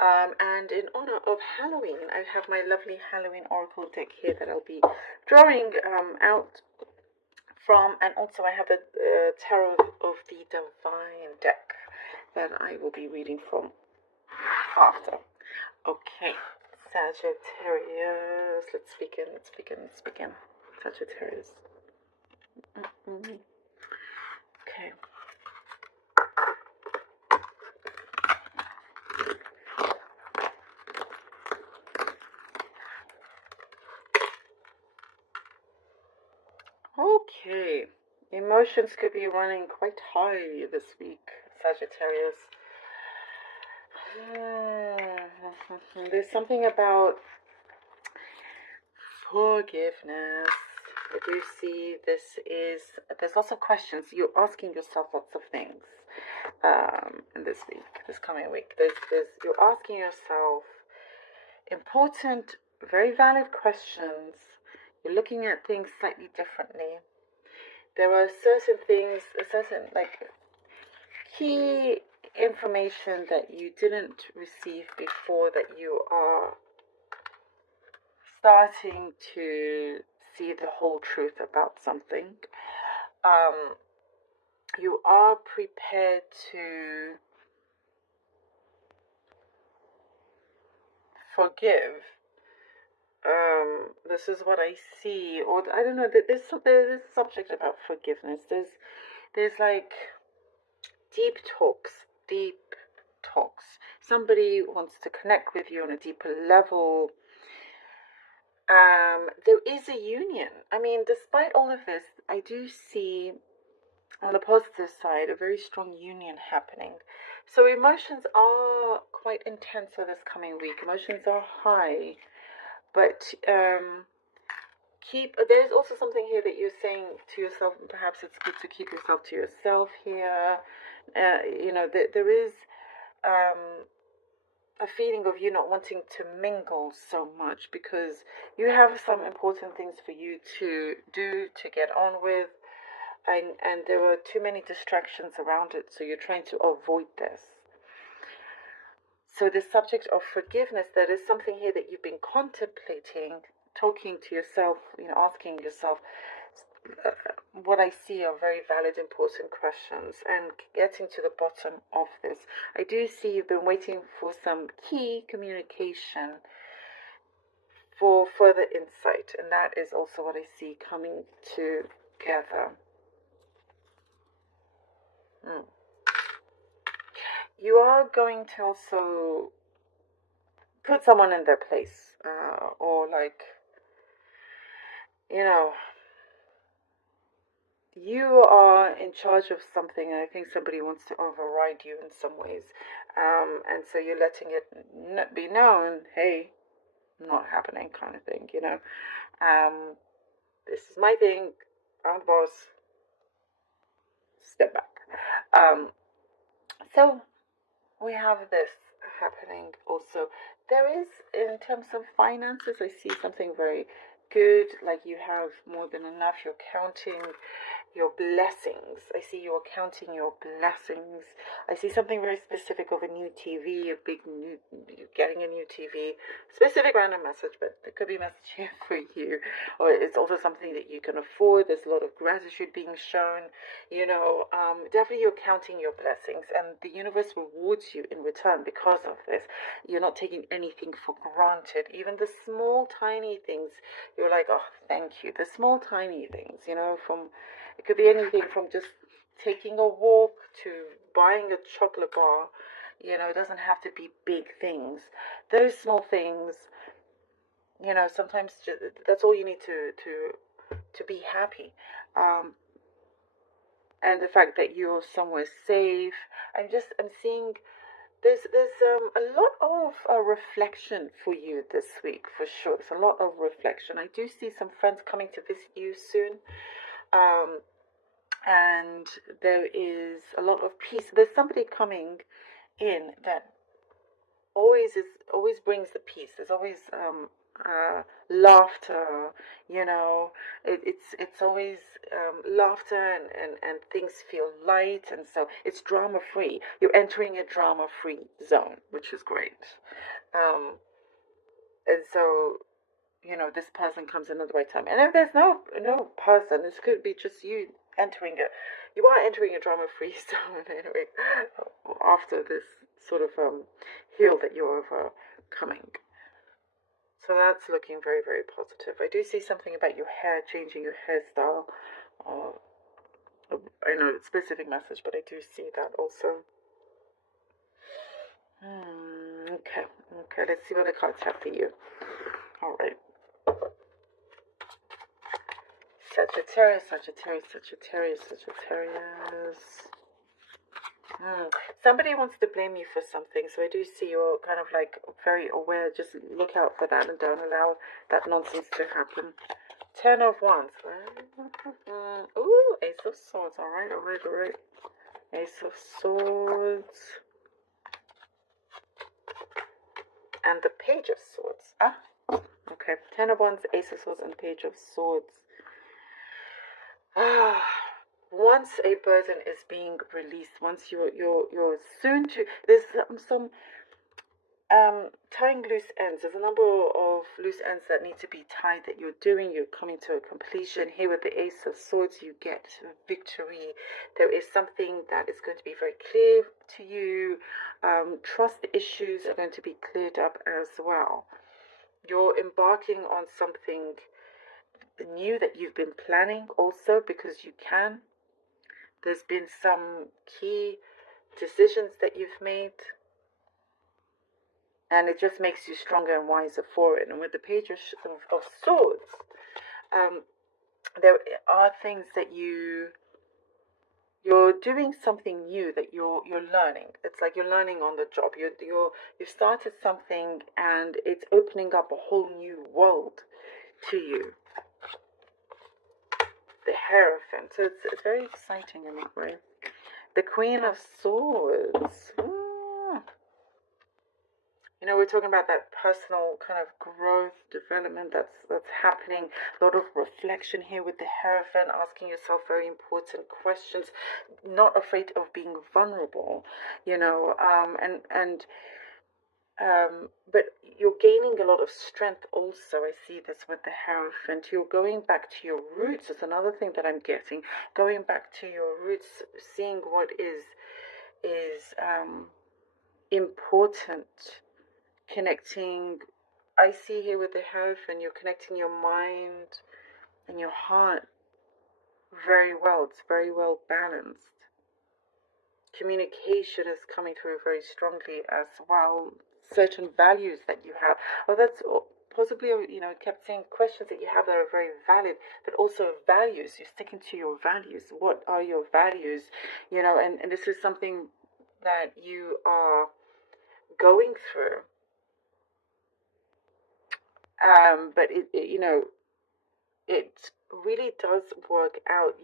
And in honor of Halloween, I have my lovely Halloween Oracle deck here that I'll be drawing out from, and also I have the Tarot of the Divine deck that I will be reading from after. Okay, Sagittarius, let's begin. Sagittarius. Okay. Okay, emotions could be running quite high this week, Sagittarius. There's something about forgiveness. I do see there's lots of questions. You're asking yourself lots of things in this coming week. You're asking yourself important, very valid questions. You're looking at things slightly differently. There are certain things, key information that you didn't receive before that you are starting to see the whole truth about something. You are prepared to forgive. This is what I see, or I don't know. There's a subject about forgiveness. There's like deep talks. Somebody wants to connect with you on a deeper level. There is a union. I mean, despite all of this, I do see on the positive side a very strong union happening. So emotions are quite intense for this coming week. Emotions are high, but there's also something here that you're saying to yourself. Perhaps it's good to keep yourself to yourself here. There is a feeling of you not wanting to mingle so much because you have some important things for you to do, to get on with, and there are too many distractions around it, so you're trying to avoid this. So the subject of forgiveness, there is something here that you've been contemplating, talking to yourself, asking yourself. What I see are very valid, important questions, and getting to the bottom of this. I do see you've been waiting for some key communication for further insight, and that is also what I see coming together. You are going to also put someone in their place, or you are in charge of something, and I think somebody wants to override you in some ways, and so you're letting it be known, hey, not happening, kind of thing. This is my thing, I'm the boss, step back. So we have this happening also. There is, in terms of finances, I see something very good, like you have more than enough. You're counting your blessings. I see you're counting your blessings. I see something very specific of a new TV, getting a new TV. Specific random message, but there could be a message here for you. Or it's also something that you can afford. There's a lot of gratitude being shown. Definitely you're counting your blessings, and the universe rewards you in return because of this. You're not taking anything for granted. Even the small, tiny things, you're like, oh, thank you. The small, tiny things, it could be anything from just taking a walk to buying a chocolate bar. It doesn't have to be big things. Those small things, sometimes that's all you need to be happy. And the fact that you're somewhere safe. I'm seeing there's a lot of reflection for you this week, for sure. There's a lot of reflection. I do see some friends coming to visit you soon. And there is a lot of peace. There's somebody coming in that always brings the peace. There's always laughter, it's always laughter, and things feel light, and so it's drama free. You're entering a drama free zone, which is great. And so, this person comes in at the right time. And if there's no person, this could be just you are entering a drama free zone anyway, after this sort of hill that you're overcoming. So that's looking very, very positive. I do see something about your hair, changing your hairstyle. I know it's a specific message, but I do see that also. Okay, let's see what the cards have for you. All right. Sagittarius. Somebody wants to blame you for something, so I do see you're kind of like very aware. Just look out for that and don't allow that nonsense to happen. 10 of Wands. Ooh, Ace of Swords. All right. Ace of Swords. And the Page of Swords. Okay. 10 of Wands, Ace of Swords, and Page of Swords. Once a burden is being released, once you're soon to, there's some tying loose ends. There's a number of loose ends that need to be tied that you're coming to a completion. Here with the Ace of Swords, you get victory. There is something that is going to be very clear to you. Trust issues are going to be cleared up as well. You're embarking on something new that you've been planning also, because you can. There's been some key decisions that you've made, and it just makes you stronger and wiser for it. And with the Page of Swords, there are things that you're doing something new that you're learning. It's like you're learning on the job. You've started something, and it's opening up a whole new world to you. The Hierophant. So it's very exciting in a way. The Queen of Swords. We're talking about that personal kind of growth, development that's happening. A lot of reflection here with the Hierophant, asking yourself very important questions, not afraid of being vulnerable, but you're gaining a lot of strength also. I see this with the Hierophant. You're going back to your roots. That's another thing that I'm getting. Going back to your roots, seeing what is important. Connecting, I see here with the Hierophant, you're connecting your mind and your heart very well. It's very well balanced. Communication is coming through very strongly as well. Certain values that you have. That's possibly, kept saying questions that you have that are very valid, but also values. You're sticking to your values. What are your values? And this is something that you are going through. But it really does work out.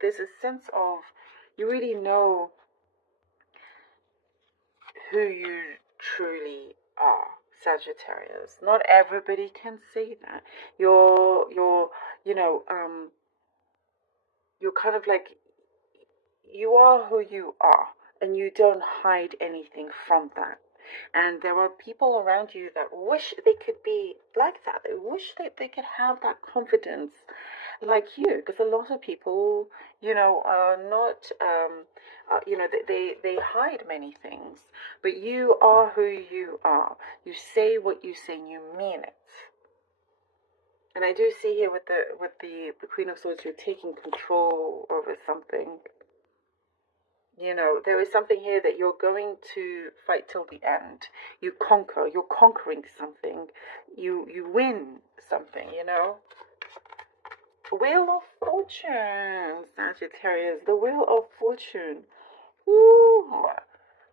There's a sense of, you really know who you truly are, Sagittarius. Not everybody can say that. You're kind of like, you are who you are, and you don't hide anything from that. And there are people around you that wish they could be like that. They wish that they could have that confidence like you, because a lot of people, are not, they hide many things. But you are who you are. You say what you say, and you mean it. And I do see here with the Queen of Swords, you're taking control over something. There is something here that you're going to fight till the end. You conquer. You're conquering something. You win something, Wheel of Fortune, Sagittarius. The Wheel of Fortune. Ooh.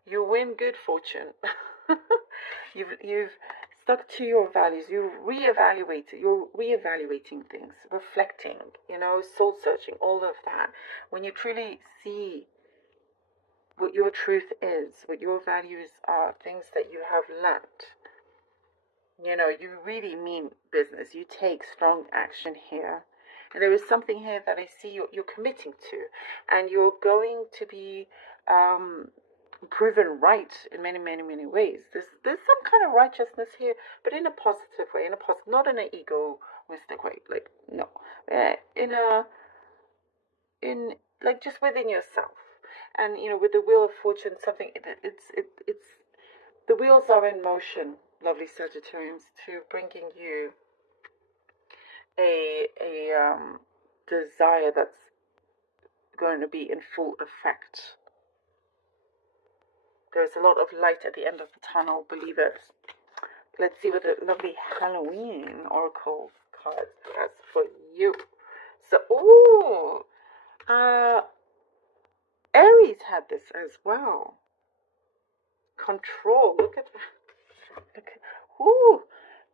You win good fortune. You've stuck to your values. You're reevaluating things, reflecting, soul searching, all of that. When you truly see what your truth is, what your values are, things that you have learnt, You know, you really mean business. You take strong action here. And there is something here that I see you're committing to. And you're going to be proven right in many, many, many ways. There's some kind of righteousness here, but in a positive way, not in an egoistic way. Like, no. In like just within yourself. And you know, with the wheel of fortune, something it's the wheels are in motion, lovely Sagittarians, to bringing you a desire that's going to be in full effect. There's a lot of light at the end of the tunnel, believe it. Let's see what the lovely Halloween oracle card has for you. So, Aries had this as well. Control.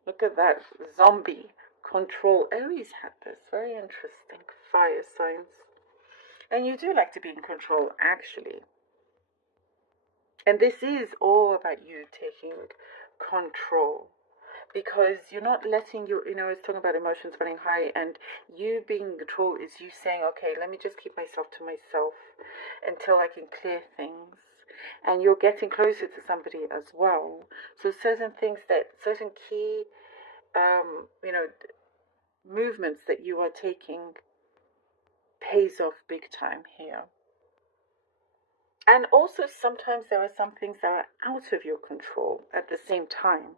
Look at that zombie. Control. Aries had this. Very interesting. Fire signs. And you do like to be in control, actually. And this is all about you taking control. Because you're not letting your, I was talking about emotions running high, and you being in control is you saying, okay, let me just keep myself to myself until I can clear things. And you're getting closer to somebody as well. So certain key, movements that you are taking pays off big time here. And also sometimes there are some things that are out of your control at the same time.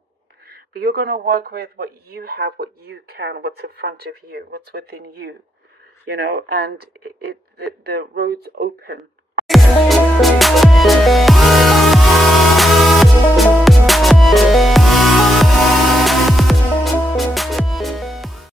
But you're going to work with what you have, what you can, what's in front of you, what's within you, and the road's open.